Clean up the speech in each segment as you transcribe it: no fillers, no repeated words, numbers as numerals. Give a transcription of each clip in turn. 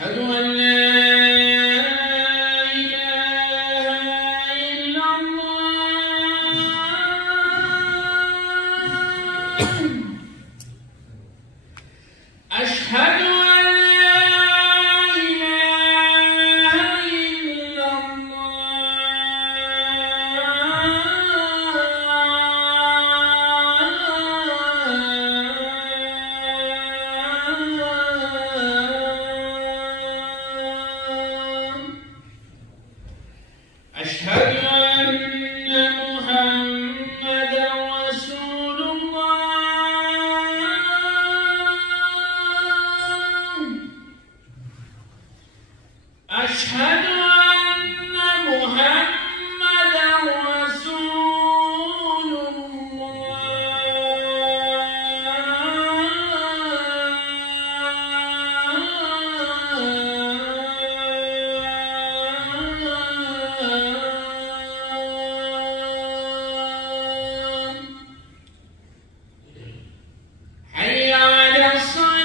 أشهد أن لا إله إلا الله. أشهد أن لا إله إلا أشهد أن محمدًا رسول الله. أشهد أن محمدًا رسول حي على الصلاة.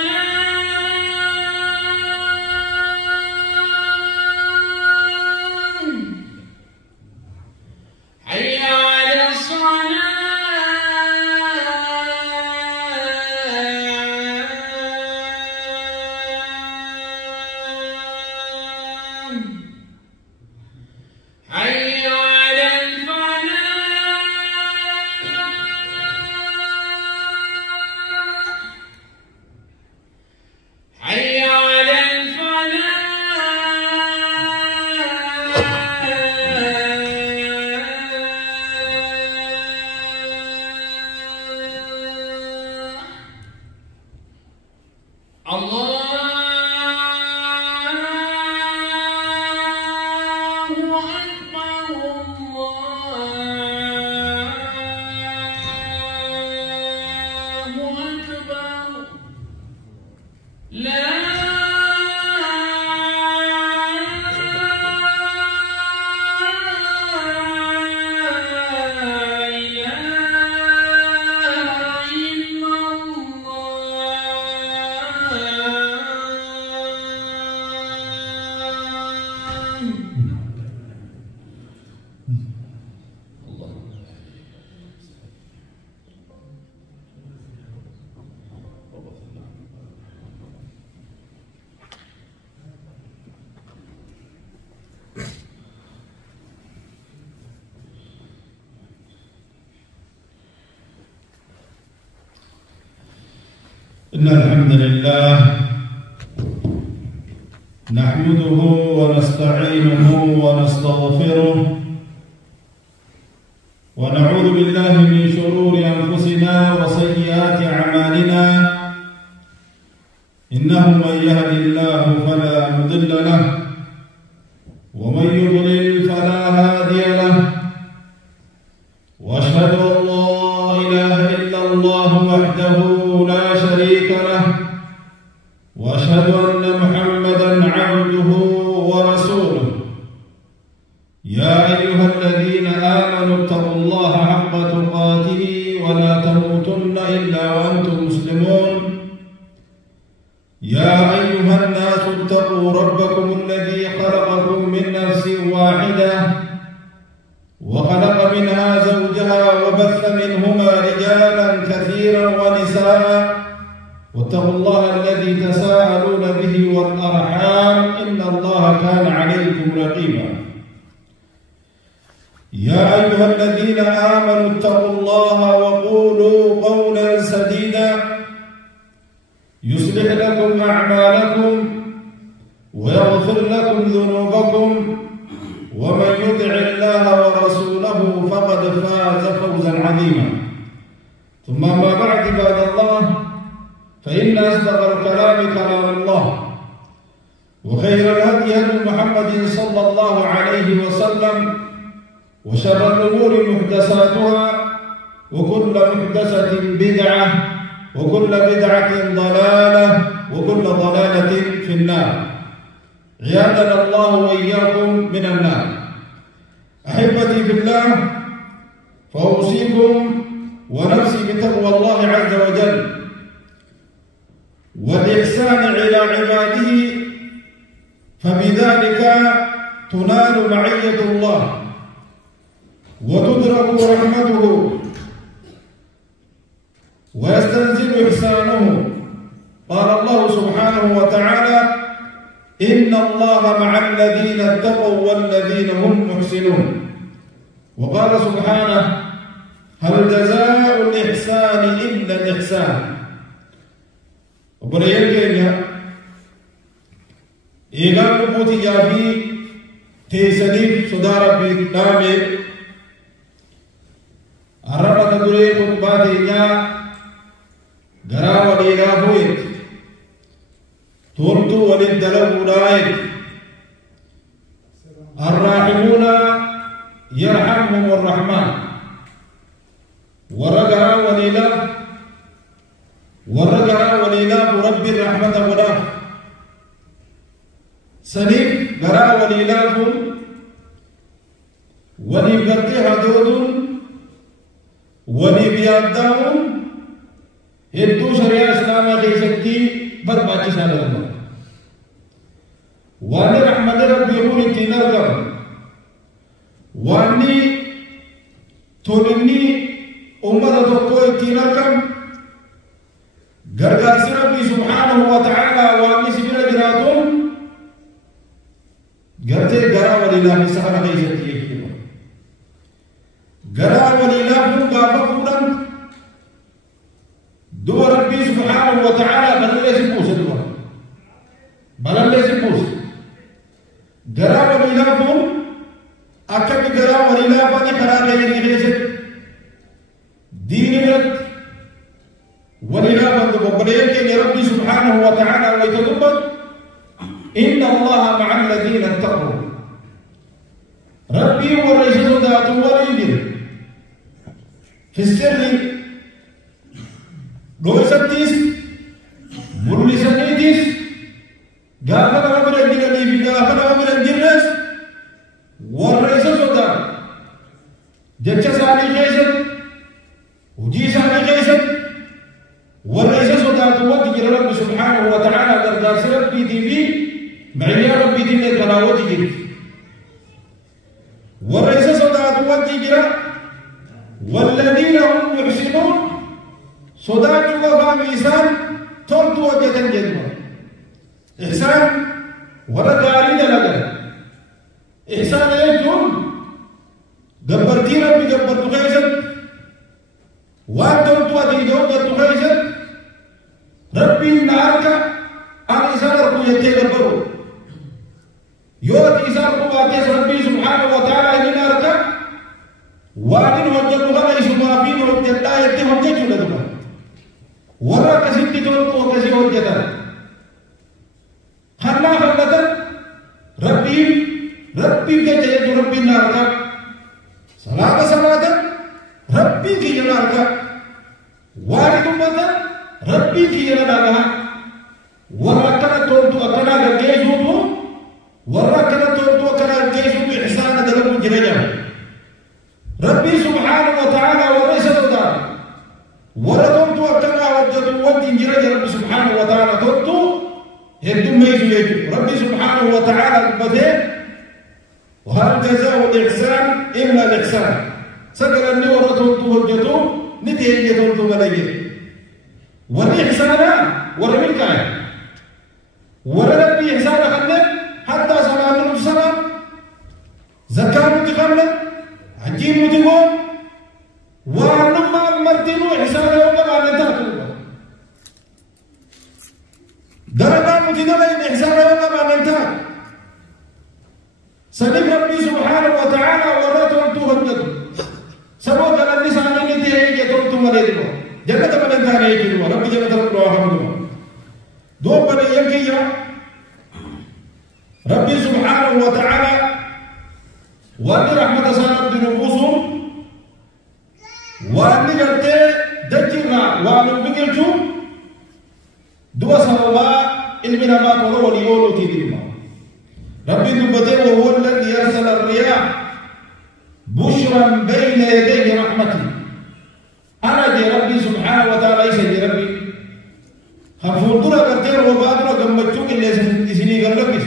حي على الصلاة. حي على الفلاح. حي على الفلاح. الله أكبر. الله أكبر. لا إن الحمد لله نحمده ونستعينه ونستغفره ونعوذ بالله من شرور أنفسنا وسيئات أعمالنا. إنه من يهد الله فلا مضل له ومن يضلل فلا هادي له. وأشهد أن لا إله إلا الله وحده لا شريك له وأشهد أن محمدًا عبده ورسوله. يا أيها الذين آمنوا اتقوا الله حق تقاته ولا تموتن إلا وأنتم مسلمون. يا أيها الناس اتقوا ربكم الذي خلقكم من نفس واحدة وخلق منها زوجها وبث منهما رجالا كثيرا ونساء. واتقوا الله الذي تساءلون به والأرحام إن الله كان عليكم رقيبا. يا أيها الذين آمنوا اتقوا الله وقولوا قولا سديدا يصلح لكم أعمالكم ويغفر لكم ذنوبكم ومن يطع الله ورسوله فقد فاز فوزا عظيما. ثم ما بعد عباد الله فإن أصدق الكلام كلام الله وخير الهدي هدي محمد صلى الله عليه وسلم وشر الأمور محدثاتها وكل محدثة بدعة وكل بدعة ضلالة وكل ضلالة في النار. عياذنا الله وإياكم من النار. أحبتي في الله، فأوصيكم ونفسي بتقوى الله عز وجل والإحسان إلى عباده فبذلك تنال معية الله وتدرك رحمته ويستنزل إحسانه. قال الله سبحانه وتعالى: إن الله مع الذين اتقوا والذين هم محسنون. وقال سبحانه: هل جزاء الإحسان إلا الإحسان. وبريان كينيا إيغان نبوتي جابي تيسانيف صدار بإقامة عربة تدري خطباتينيا غراوة لإلافويت تورتو وللدلو رايت الراحمون يرحمهم الرحمن ورقرا وليلاف رب الرحمة ولاف سنيف قرا وليلاف وليبقى هدود وليبيادهم هدو شريعة إسلامة كيستي برباچي سالة واني رحمة ربي هون اتنرقم واني تولني أمة تقوى اتنرقم غرغارس ربي سبحانه وتعالى واني سبيل جراتون غرتي غرا ولله سبحانه كيستي غرا ولله غافا قولن دو ربي سبحانه وتعالى بلن ليس بوس غرا ولله أكد غرا ولله بني خرا غير دين رد ولله بند وبليك يا ربي سبحانه وتعالى ويتدبر إن الله مع الذين اتقوا ربي ورجل ذات وليد في السر روساتيس مولسانيتيس غافل أمر الجنة في غافل أمر الجنة ورئيس صدر جتش سامي خيسر وجي سامي خيسر ورئيس صدر توجه رب سبحانه وتعالى درجات ربي تي في معيار ربي تي لكلاوتي جري ورئيس صدر توجه والذين هم محسنون صداق وفام إحسان تلت وجة جدوى إحسان ورد عريد لغا إحسان يجون قبرتي ربي قبرت خيزت وانتلت وجه قبرت خيزت ربي نارك أن إحسان ربو يتي قبرو يوت إحسان ربو آتيس ربي سبحانه وتعالى إن نارك وانين وجه لغا إسمافين وجه الله يتي وجه لغا ورا كسيتي تولتو كسي وجدا خلا خلتا ربي كجي ربي نارك صلاة ربي كي نارك وارد مدى ربي كي نارك ورا كنا تولتو كنا جيزو ورا كنا تولتو كنا جيزو بإحسان دلم جريا ربي سبحانه وتعالى ورئيس الدار ورا وكما وجد ودي جرج رب سبحانه وتعالى تطو هدم يجي ربي سبحانه وتعالى بده وهل جزاء الإحسان إلا الإحسان سجل أني ورثت وجدته نتيجة تطو ملاجئ والإحسان ورميك وربي إحسان خلنا حتى صلاة الصلاة زكاة متخلنا عجيب متقوم وانما مرتينو إحسان يوم ما نتاكل درجة متدلة إحسان يوم ما نتاكل سنك ربي سبحانه وتعالى وراتو أنتو هجدو سبو كان النساء من نتيه يتوتو مليدو جنة من انتاني يكيدو ربي جنة ربي وحمدو دوم بني يكيا ربي سبحانه وتعالى وأن رحمة سانت بنفوسهم وأن جرتي دجنا وأن بقلتم دوا سببا علمنا ما قولوا وليولو تدرما ربي نبته وهو الذي يرسل الرياح بشرا بين يديه رحمته أنا جي ربي سبحانه وتعالى ليس جي ربي خفوردنا كتير وبادنا قمتشوك اللي سني قلبس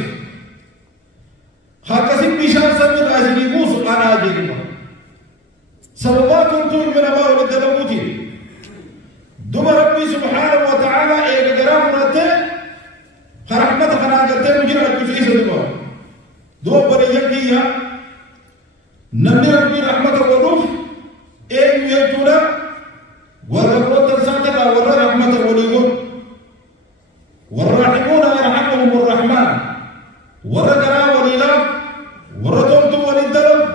قلت مجرد في سدوا دو بريكيا نمي ربي رحمة ولوف أي يجولا وربط السادة ور رحمة وليهم والراحمون يرحمهم الرحمن ورجلا وليلا ورتمت وللدرب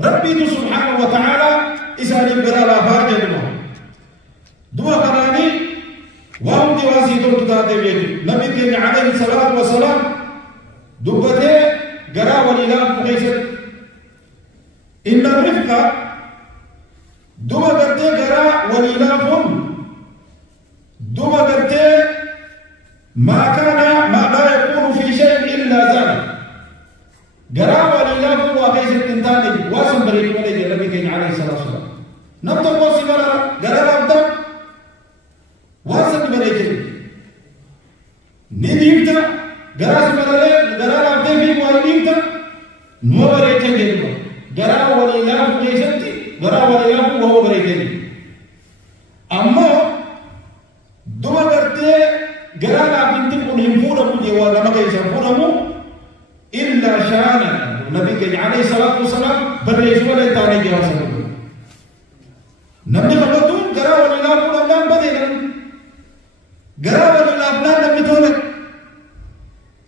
ربي سبحانه وتعالى إسان البرالا فاجدنا دوا قراني وهم دواسي دور تتاتي بيجي نبي عليه الصلاة والسلام دبته قرا وليلا فقيست إن الرفقة دوا قرتي قرا وليلا فن دوا قرتي ما لا يكون في شيء إلا ذلك قرا وليلا فن وقيست انتاني واسم بريد وليجي نبي عليه الصلاة والسلام نبتو قوسي مرة قرا لابدا واسم بريد نديمتا قرا سمرة قرا لابدا في مواليمتا نو بريد جنبا قرا وليلا فقيستي قرا وليلا فن وهو بريد أما دوا قرتي قرا لابدا كن ينفونا كن يوانا ما كيسا فونا إلا شانا النبي عليه الصلاة والسلام بريد ولا تاني جواسا نبي خبرتون قرا وليلا فن أمام بدينا قرا وليلا فن نبي تونا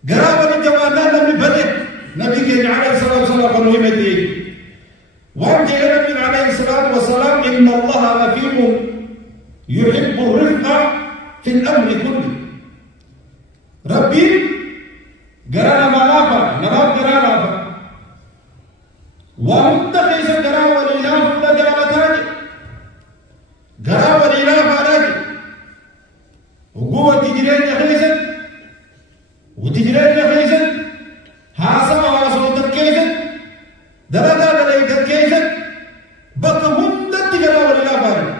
قرا وليلا جوانا نبي بدينا نبي عليه الصلاة والسلام قالوا يمدي وعند النبي عليه الصلاة والسلام إن الله رفيق يحب الرفق في الأمر كله ربي قرانا ما لافا نباب قرانا لافا وهم تخيس قرا وليلا فلا جالتاني قرا وليلا فاراجي وقوة تجرين يخيسن وتجرين يخيسن حاسم واسو تكيسن درجة دلائي تكيسن بقى هم تجرا وليلا فاراجي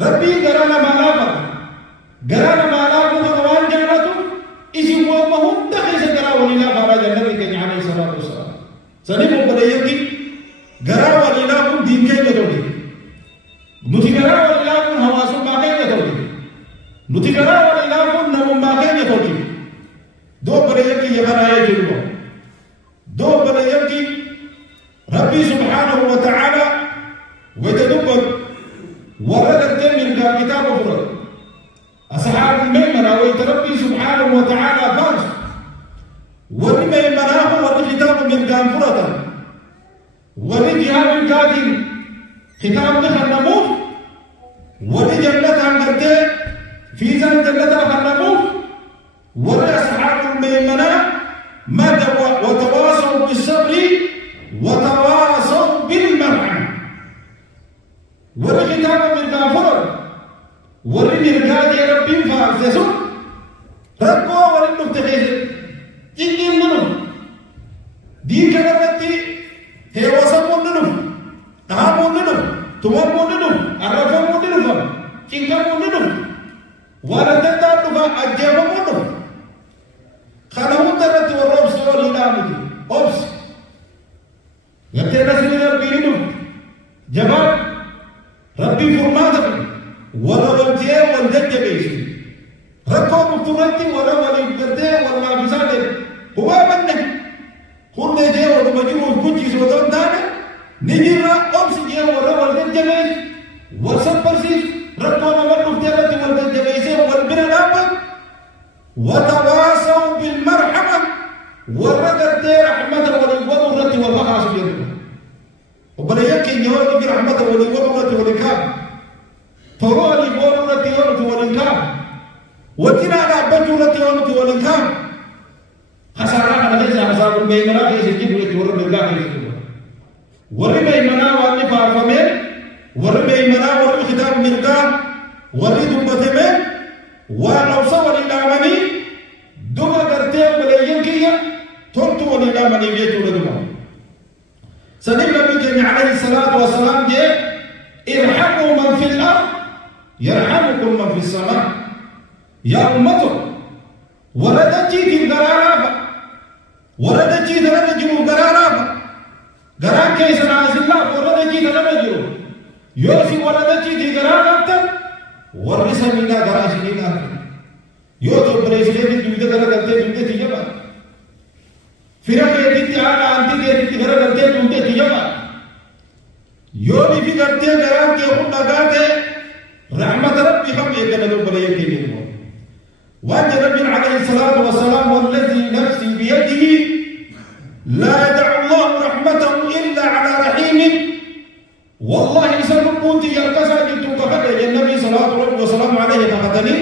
ربي قرانا ما لافا قرانا ما لافا نوان جالتو إذن وهم تخيس قرا وليلا فاراجي النبي عليه الصلاة والسلام سنبو بدأيكي قرا وليلا فن دين كي جدودي نتي قرا وليلا فن حواسو ما كي جدودي نتي قرا وليلا فن نمو ما كي جدودي دو بدأيكي يغنى يجلو دو بدأيكي ربي سبحانه وتعالى ويتدبر وردت من كتاب فرد أصحاب الميمنة ويتربي سبحانه وتعالى فارس ورميمناه والكتاب من كان فردا ورجها من كاتب كتاب نخل نموت ورجلة عمرته في زن جلة خلنموت ورأصحاب الميمنة مدى وتواصوا بالصبر وتواصوا بالمرحمة والكتاب من كان فرد ورجل يا ربي فارسسون ربو ورنو تخيز جنجين ننو دين كنرتي هي وسمون ننو تهامون ننو تمامون ننو عرفمون ننو جنجمون ننو ورتتا نفا أجيبمون ننو خلهم ترتي والربس والإلامك أبس يبتنا سنين ربي ننو جبال ربي فرماتك ولا ولتيه والدج بيش ركوا مفترتي ولا وليبتيه ولا بساده هو منه كل ده ولا مجرور كوتشي سودان دانه نجيرا أمسجيه ولا والدج بيش وسبرسي ركوا ما مفترتي والدج بيش والبرنامة وتواصوا بالمرحمة ورقت رحمة وللورة والبخاص بيده وبريك يوم برحمة وللورة والكام فروع لبورة يورت والإنكار وتنا لابد يورت والإنكار خسارة ليس خسارة الميمنة ليس جبرة ورب الله يسوع ورب المنا واني فارفمين ورب المنا ورب ختام مرقام ورب دمتمين ونوصى وللامني دم درتين ولينكية ترت وللامني بيت ولدما سنبي النبي عليه الصلاة والسلام جاء ارحموا من في الأرض يرحمكم من في السماء يا أمته ورد جيت القرارة ورد جيت رجل القرارة قرار كيس نازل الله ورد جيت رجل يوسي ورد جيت القرارة ورد سمينا قراش لنا يوتو بريسلين دويدا قرار قلتين لا يدع الله رحمته إلا على رحيم. والله سبب كنت يركسا جلتو كفر النبي صلى الله عليه وسلم عليه فقدني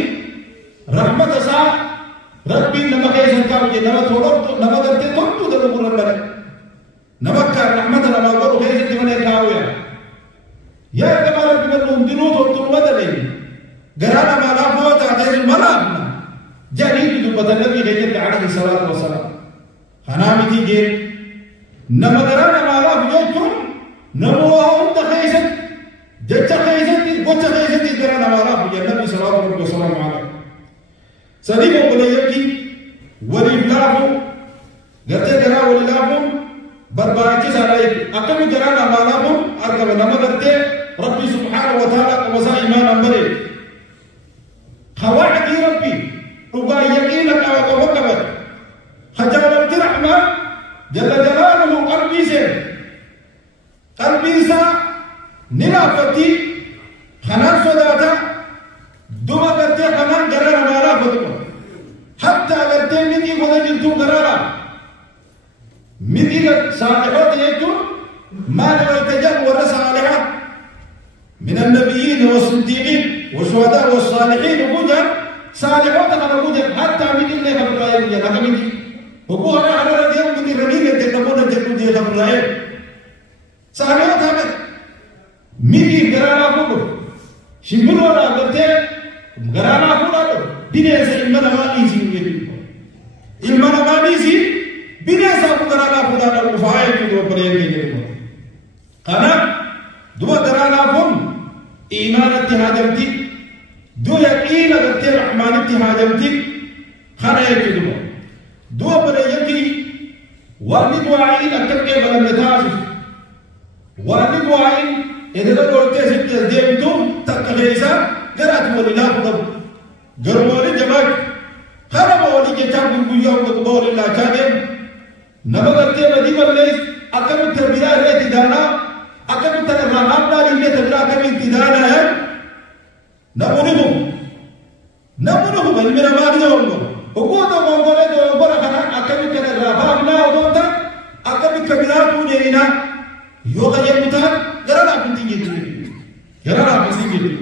رحمة سا ربي نما خيسا كاو نما تولد نما قلت تولد دلو قرر نما كار رحمة نما قرر خيسا تمنى كاو يا كما ربي من دنوت وطلوة لي قرانا ما لا فوت عدد الملابنا جاني بدوبة النبي خيسا عليه الصلاة والسلام خنامي تيجي نما قرانا ما لا فوتكم نمو أنت خيسة جت خيسة قلت خيسة قرانا ما لا فوت النبي صلى الله عليه وسلم عليه سليم وليكي ولله قلت قرا ولله برباكي سالك أكم قرانا ما لا فوت أكم نما قلت ربي سبحانه وتعالى وزا إيمان أمري خواعدي ربي ربا يقينك وكبر خجالة رحمة جل جلاله قلبي سير قلبي سا نلافتي خنان صداتا دوما قرتي خنان قرار مالا فتوى حتى قرتي مدي قد جلتو قرارا مدي صالحات يجو ما نويتجاب ورسى عليها من النبيين والصديقين والشهداء والصالحين وجد صالحات على وجد حتى مدي اللي خبر رايه لك مدي وقوها على رجال مدي رنين تكتبون جلتو دي خبر رايه صالحات هذا مدي قرارا فوق شمبرو لا قلتي قرارا فوق بنيس إلمنا ما إيزي إلمنا ما إيزي بنيس أبو قرارا فوق الوفاية كده وبريد أنا دو قرارا فوق إيمان اتهاجمتي دو يقين قلتي رحمن اتهاجمتي خنا يكدو دو بريد والد وعين أكتب بلن نتاسف والد وعين إذا قلت ست ديمتم تكخيسا قرأت ولله خطب قرمولي جماك خرب ولي جتاب القيوم قبول الله كادم نبغت مدي والليس أكم التربية التي دانا أكم الرحمة التي تبلا أكم انتدانا هم نبونهم المرمى اليوم وقوة مونغولة دوبرا خنا أكم الرحمة ودوتا أكم الكبيرات ودينا يوغا يمتها قرأنا بنتي جدي قرأنا بنتي جدي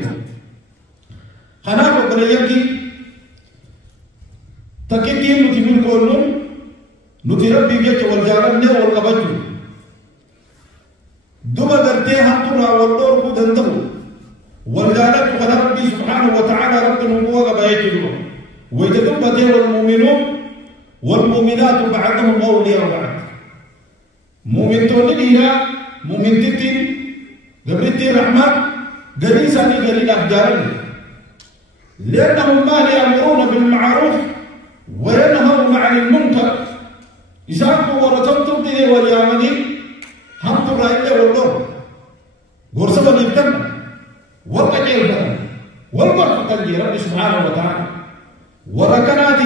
خنا بقوليكي تكيكي نتيبون كونون نتيرب بيجي والجارم نه والقبض دوما درتي هم ترى والدور بدنتو والجارم قال ربي سبحانه وتعالى رب النبوة بيجي ويتدبته والمؤمنون والمؤمنات بعدهم أولياء بعد مؤمن تولي مؤمن تتين قبلتي رحمة قريساني قريل أفجارين لأنهم ما يأمرون بالمعروف وينهون عن المنكر إساقوا ورطمتم به واليامنين هم ترى والله قرصة الإبتن والقجير بدن والقرصة قلبي رب سبحانه وتعالى وركنات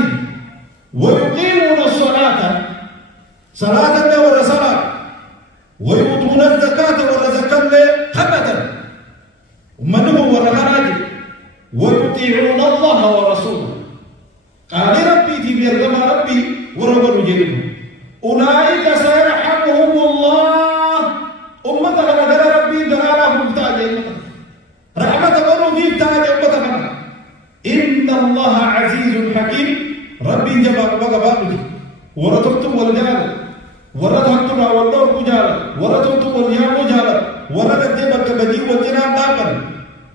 ويقيمون الصلاة صلاة ولا صلاة ويؤتون الزكاة ولا زكاة خبتا ومنهم ورغنات ويطيعون الله ورسوله قال ربي تبير كما ربي ورغلوا جنبه أولئك سيرحمهم الله أمة غدا ربي دلالا مفتاج رحمة قالوا في فتاج أمة إن الله عزيز حكيم ربي جبا بغبابك ورتبت والجال ورتبت والدور جال ورتبت واليام جال ورتبت بك بدي والجنان دابر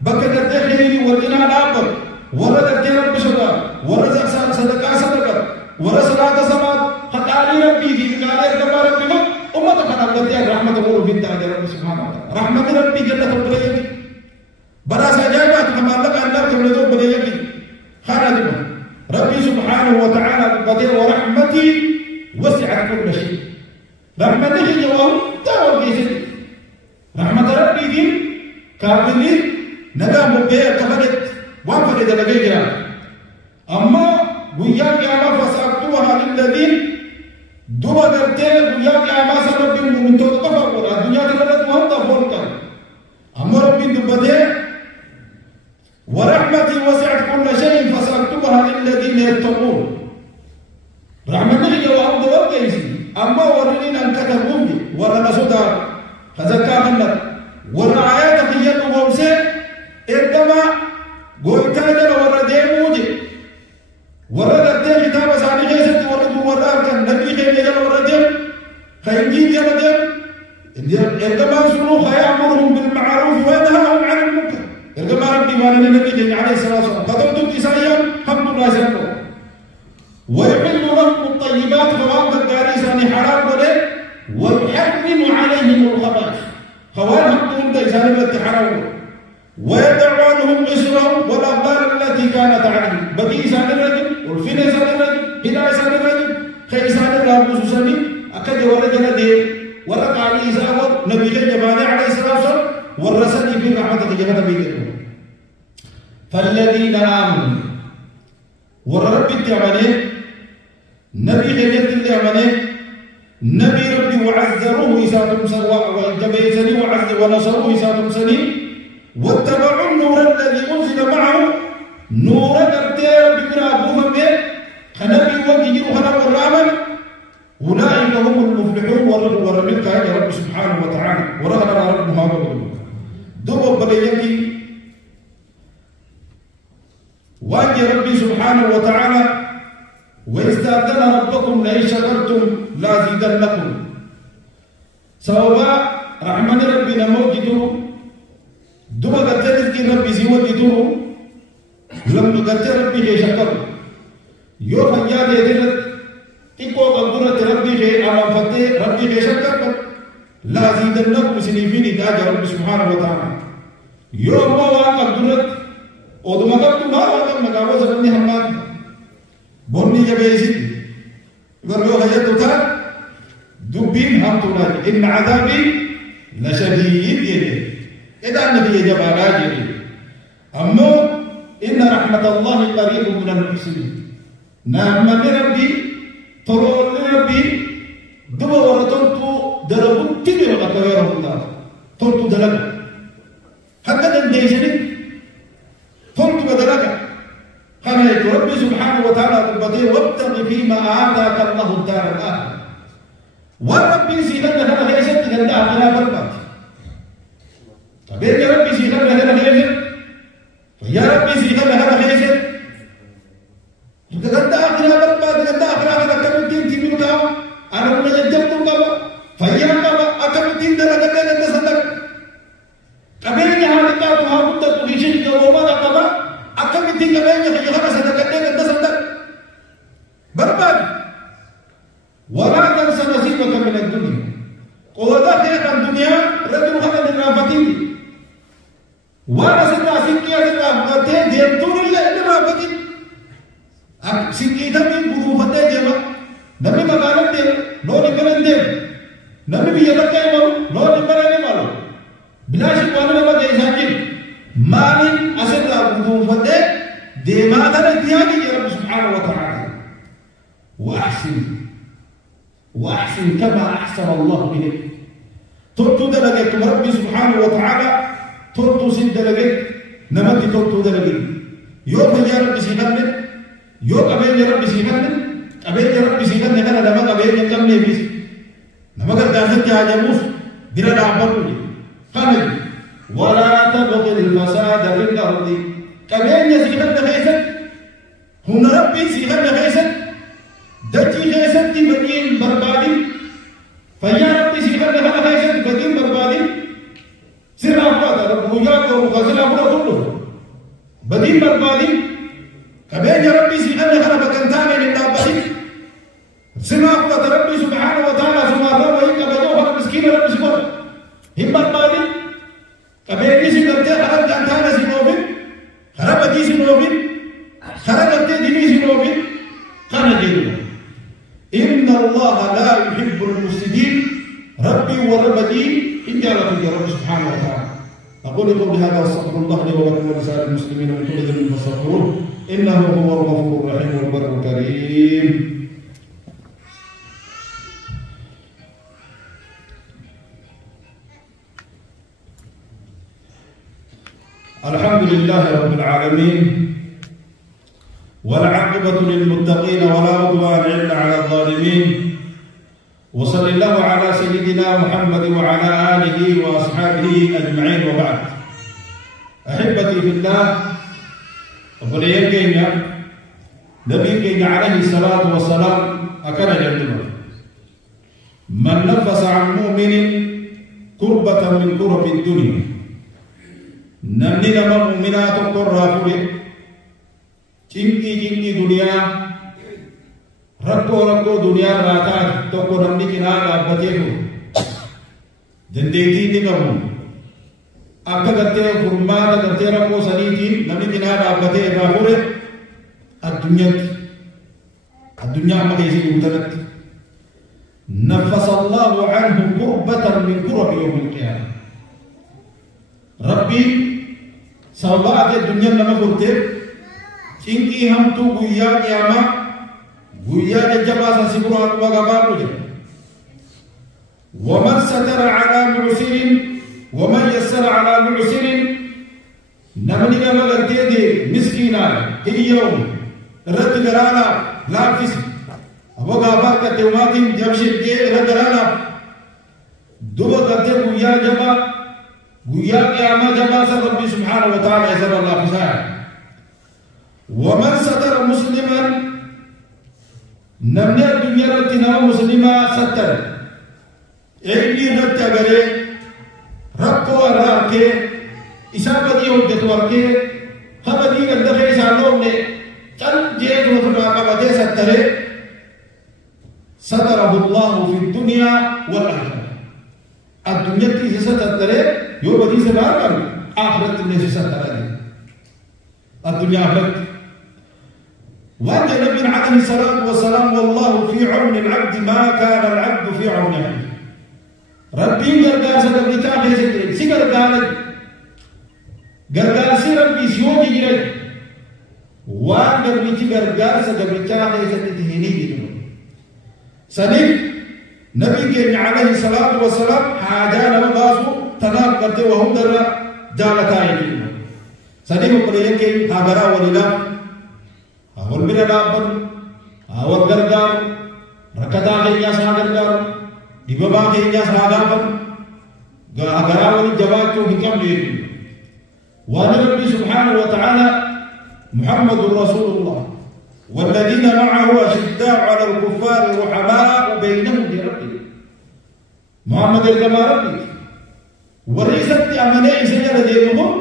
بك تدخلي والجنان دابر ورتبت رب شكا ورزق صدقة صدقة ورسلات سمات خطالي ربي في قال كما ربي أمة خلقت رحمة الله في الدار رب سبحانه وتعالى رحمة ربي جنة البرية براس جايبات كما لك أن لا تملذوا برية خالد ربي سبحانه وتعالى بديع ورحمتي وسعت كل شيء رحمته جواه داور جيسد رحمة ربي دي كافرين نقام بها كفدت وانفدت لقيها أما وياك يا ما فسأكتبها للذين دوما درتين وياك يا ما سبب من تطفق الدنيا كانت وهم تفولك أما ربي دبته ورحمتي وسعت كل شيء فسأكتبها للذين يتقون رحمتي جواب دوام جيسي أما ورنين أن كتبهم ورنا صدى خزكا خلت ورعايات خيّن ومسي إرقما قويتاجل ورديموجي وردت كتاب ساني خيست وردو ورداركا نبي خيّن ورديم خيّنجين جلديم إرقما سنو خيامرهم بالمعروف وينهاهم عن المنكر إرقما ربي وانا النبي عليه الصلاة والسلام قدمتم تسايا الحمد لله سنو ويحل لهم الطيبات فوق الدارسان حرام وله ويحرم عليهم الخبائث خوان حقهم ديسان الحرام ويدع عنهم إسرهم والأغلال التي كانت عليهم بقي إسان الرجل والفين إسان الرجل هنا إسان الرجل خي إسان الرجل سسمي أكد ورجل دير ورقع عليه إسان نبي جباني عليه الصلاة والسلام والرسل في رحمة جهة بيته فالذين آمنوا ورب التعمانين نبي خيرت اللي عمله نبي ربي وعزروه إساتم سواء وجبيتني وعز ونصروه إساتم سني واتبعوا النور الذي أنزل معه نور التير بكرا أبوهم به خنبي وجهه خنب الرامن أولئك هم المفلحون ورملك يا رب سبحانه وتعالى ورغنا رب محمد دوب بليتي واجه ربي سبحانه وتعالى ويستأذن ربكم لئن شكرتم لازيدنكم سواء رحمن ربنا موجدوا دوما قتلت ربي سيوجدوا لم قتل ربي كي شكر يوم فجاد يدرت إكو قدرت ربي كي أمام فتح ربي كي شكر لازيدنكم سنفين إداج ربي سبحانه وتعالى يوم ما قدرت ودوما قدرت ما وقت مقاوة سبني همات بني جبيسي ورلو هيتوتا دبين هم تولاد إن عذابي لشديد يدي إذا النبي جبالا يدي أما إن رحمة الله قريب من المحسنين نعم ربي طرور ربي دبا ورطنتو دربو تبير غطوير الله طرطو دلق هكذا انديشنك طرطو بدلق خليك ربي سبحانه وتعالى بالبطيء وابتغ فيما آتاك الله الدار الآخرة وربي سيدنا هنا هي ست جندا على بربات طيب يا ربي سيدنا هنا هي ست فيا ربي سيدنا هنا هي ست جندا آخرة بربات جندا آخرة هذا كم الدين تبين كام أنا من جنب كام فيا كام أكم الدين ده لقد جندا صدق كبير هذا كام هم ده تغيشين كوما ده كام أكم الدين كمان يخلص هذا كده صدق برباد ولا تنسى نصيبك من الدنيا وذا خير الدنيا رجل هذا من رافتين وانا سنا سكيا رافتين ديمتون إلا إلا رافتين سكيتا من بروفتين ديما نبي مقالم ديم نو نكرن ديم نبي بيجاك يمالو نو نكرن يمالو بلاش قانون ما جايزاكين مالين أسرع بروفتين ديما ترى دياني يا رب سبحانه وتعالى وأحسن كما أحسن الله إليك تلتو دلقك ربي سبحانه وتعالى تلتو سن دلقك نمت تلتو دلقك يوم يا ربي سيغنن يوم أبين يا ربي سيغنن أبين يا ربي سيغنن كان نمت أبين ينقم نبيس نمت الدازت يا جموس بلا دعبرني خالد ولا تبغي الفساد في الأرض أبين يا سيغنن خيسا هنا ربي سيغنن خيسا دجي خيسا بدين بربادي فيا ربي سيغنن هذا خيسا بدين بربادي سر أفراد ربوجاك ومخزن أفراد كله بدين بربادي كبين يا ربي سيغنن هذا بكنتاني للنابدي سر أفراد ربي سبحانه وتعالى سبحانه وإنك بدوها مسكين ربي سبحانه هم بربادي كبين سيغنن هذا بكنتاني سنوبين خرب دي سنوبين خرب دي سنوبين خرب دي إن الله لا يحب المفسدين ربي وربدي إن جعلت يا رب سبحانه وتعالى أقول قولي هذا واستغفر الله لي ولكم ولسائر المسلمين من كل ذنب فاستغفروه إنه هو الغفور الرحيم والبر الكريم. الحمد لله رب العالمين والعاقبة للمتقين ولا عدوان إلا على الظالمين وصل الله على سيدنا محمد وعلى آله وأصحابه أجمعين وبعد. أحبتي في الله، وبلين كينا نبي كينا عليه الصلاة والسلام أكل جندنا من نفس عن مؤمن كربة من كرب الدنيا نمني لما مؤمنات قرافه جنكي دنيا ركو دنيا راتا تقو نمني كنا لابتيه جنديتي نكمون akka gartee furmaata gartee rakkoo saniitiin namni cinaa dhaabbatee irraa fure addunyaa amma keessi guutanatti nafasa Allahu anhu kurbatan min kurabi yawmi al-qiyamah. Rabbiin sababa ati addunyaa nama furteef cinqii hamtuu guyyaa qiyaamaa guyyaa jajjabaa san si buraan dhuba gabaadhu jedha. ومن ستر على معسر ومن يسر على معسر نمني كما قلتي مسكينا اليوم رد قرانا لا فيس ابو غافر كتوماتين جمشيد كي رد قرانا دوبا قلتي ويا جما ويا قيامه جما ربي سبحانه وتعالى يسر الله فساد. ومن ستر مسلما نمني الدنيا رتنا مسلما ستر ايدي رد قري ربو الراركي إسابتي ودت وركي خبتي قدخي سالوم نے چل جيد وفرقا قبضي ستره ستره الله في الدنيا والآخرة. الدنيا تيسي ستره يو بدي سبار كم آخرت نيسي ستره الدنيا آخرت. وأن نبي عليه الصلاة والسلام والله في عون العبد ما كان العبد في عون أخيه. ربي غرغار سدبرتا فيسكري سي غرغار سي ربي سيوجي جيرل وان ربي غرغار سدبرتا فيسكري هني جيرل سنيف نبي كريم عليه الصلاة والسلام حاجانا مباسو تناب کرتے وهم در جالتا ہے سنيف قليل كي هاغرا وللا هاول من الابن هاول غرغار ركدا كيا سا غرغار دبابا كينيا ساغافن غراوني جواتو بكم ليه. وأن ربي سبحانه وتعالى محمد رسول الله والذين معه أشداء على الكفار رحماء بينهم بربهم محمد كما ربي ورئيسة أمناء سجل دينهم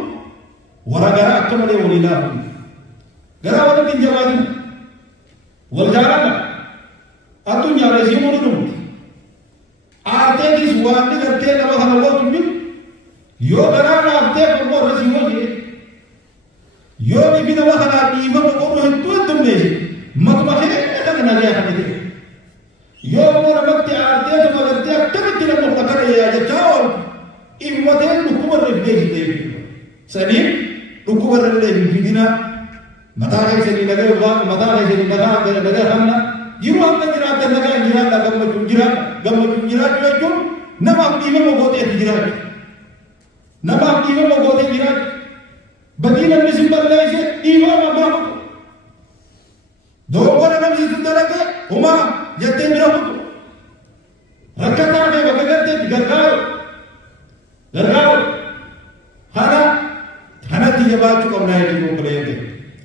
ورقاء أكمل ولله غراوني جواتو والجارة الدنيا رزيم ونمت आरतें सुवाने करते हैं नवा हलवा तुम्हें यो बना ना आरते हैं वो रजियो ये यो भी नवा हला नीमा को वो है तुमने से मत महे ऐसा ना गया हमें दे यो वो रबते आरते हैं तो मगरते हैं तब तेरे को पता है यार जाओ इम्मतें लुकुबर रखते हैं सनी लुकुबर रखते हैं फिदिना मता है सनी लगे हुआ मता है सनी लगा हमना يروح من جرات النجاة جرات لا قم جرات يجون نما قيمة موجودة جرات نما قيمة موجودة جرات بدينا نسيب الله إيش إيمان ما بابو دو بنا نمشي تدرك هما جتين برامو ركعتا في وقتك غرغاو هنا تجبات كم نايتي مقبلين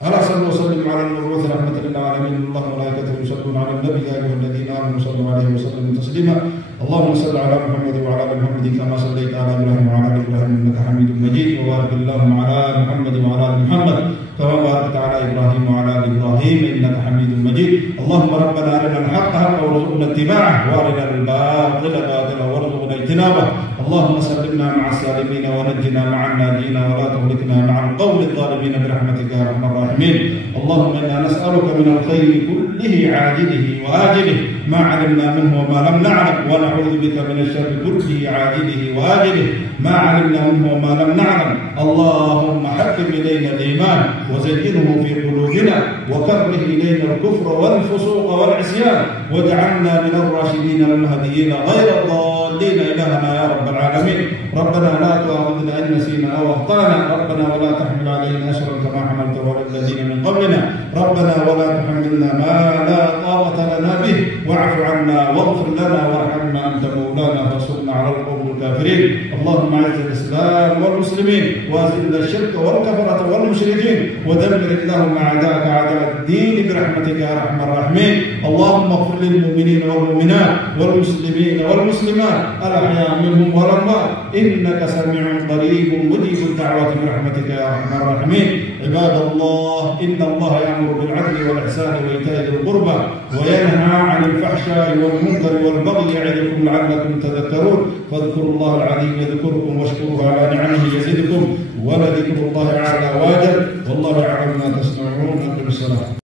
على صلى الله وسلم على المبعوث رحمة للعالمين. الله وملائكته يصلون على النبي يا أيها الذين آمنوا صلوا عليه وسلموا تسليما. اللهم صل على محمد وعلى آل محمد كما صليت على إبراهيم وعلى آل إبراهيم إنك حميد مجيد. وبارك اللهم على محمد وعلى آل محمد كما باركت على إبراهيم وعلى آل إبراهيم إنك حميد مجيد. اللهم ربنا أرنا الحق حقا وارزقنا اتباعه وأرنا الباطل باطلا وارزقنا اجتنابه. اللهم سلمنا مع السالمين ونجنا مع الناجين ولا تهلكنا مع القوم الظالمين برحمتك يا أرحم الراحمين. اللهم إنا نسألك من الخير كله عاجله وآجله ما علمنا منه وما لم نعلم ونعوذ بك من الشر كله عاجله وآجله ما علمنا منه وما لم نعلم. اللهم حبب إلينا الإيمان وزينه في قلوبنا وكره إلينا الكفر والفسوق والعصيان واجعلنا من الراشدين المهديين غير الضالين إلهنا يا رب العالمين. ربنا لا تؤاخذنا إن نسينا أو أخطأنا. ربنا ولا تحمل علينا أشرا كما حملته على الذين من قبلنا. ربنا ولا تحملنا ما لا طاقة لنا به، واعف عنا واغفر لنا وارحمنا أنت مولانا فانصرنا على القوم الكافرين. اللهم أعز الإسلام والمسلمين وأذل الشرك والكفرة والمشركين ودمر اللهم أعداءك أعداء الدين برحمتك يا أرحم الراحمين. اللهم اغفر للمؤمنين والمؤمنات والمسلمين والمسلمات الأحياء منهم والأموات إنك سميع قريب مجيب الدعوات برحمتك يا أرحم الراحمين. عباد الله، إن الله يأمر بالعدل والإحسان وإيتاء ذي القربى وينهى عن الفحشاء والمنكر والبغي يعظكم لعلكم تذكرون. فاذكروا الله العظيم يذكركم واشكروه على نعمه يزدكم ولذكر الله أعلى واجل والله يعلم ما تصنعون. أقم الصلاة.